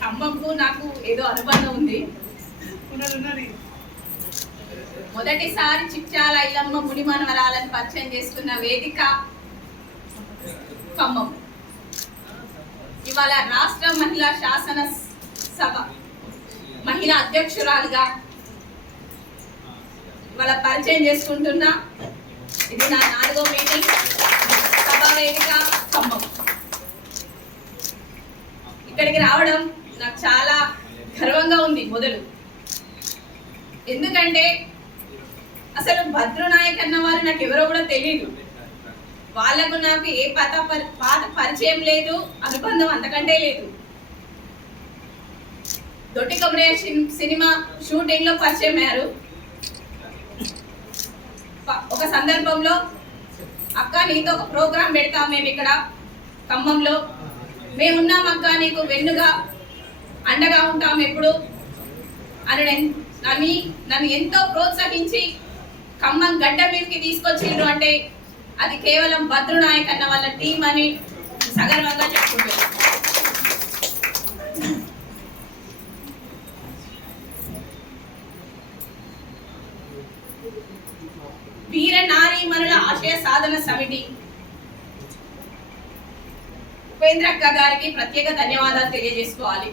ఖమ్మంకు నాకు ఏదో అనుబంధం ఉంది. మొదటిసారి చిట్యాల ఇల్లమ్మ ముని మనవరాలను పరిచయం చేసుకున్న వేదిక ఖమ్మం. ఇవాళ రాష్ట్ర మహిళా శాసన సభ. మహిళా అధ్యక్షురాలుగా ఇవాళ పరిచయం చేసుకుంటున్నా ఇది నా నాలుగో మీటింగ్. సభావేదిక ఖమ్మం ఇక్కడికి రావడం నాకు చాలా గర్వంగా ఉంది మొదలు. ఎందుకంటే అసలు భద్రునాయక్ అన్న వారు నాకు ఎవరో కూడా తెలియదు వాళ్ళకు నాకు ఏ పాత పరి- పాత పరిచయం లేదు అనుబంధం అంతకంటే లేదు. దొట్టి కొమరయ్య సినిమా షూటింగ్లో పరిచయం అయ్యారు. ఒక సందర్భంలో అక్క నీతో ఒక ప్రోగ్రాం పెడతాం మేము ఇక్కడ ఖమ్మంలో మేమున్నాం అక్క నీకు వెన్నుగా అండగా ఉంటాం ఎప్పుడు అని నన్ను నన్ను ఎంతో ప్రోత్సహించి ఖమ్మం గడ్డ మీదకి తీసుకొచ్చిండ్రు అంటే అది కేవలం భద్రునాయక్ అన్న వాళ్ళ టీం అని సగర్వంగా చెప్పుకుంటున్నాను Thank you. ఆశయ సాధన సమితి. ఉపేంద్రక్క గారికి ప్రత్యేక ధన్యవాదాలు తెలియజేసుకోవాలి.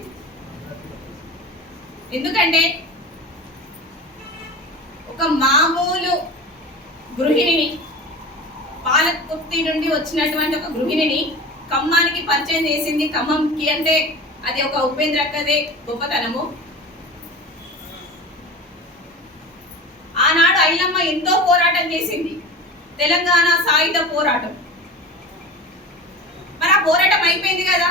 ఎందుకంటే ఒక మామూలు గృహిణిని పాలకుర్తి నుండి వచ్చినటువంటి ఒక గృహిణిని ఖమ్మానికి పరిచయం చేసింది. ఖమ్మంకి అంటే అది ఒక ఉపేంద్రక్కదే గొప్పతనము. ఆనాడు ఐలమ్మ ఎంతో పోరాటం చేసింది. తెలంగాణ సాయుధ పోరాటం. మరి ఆ పోరాటం అయిపోయింది కదా?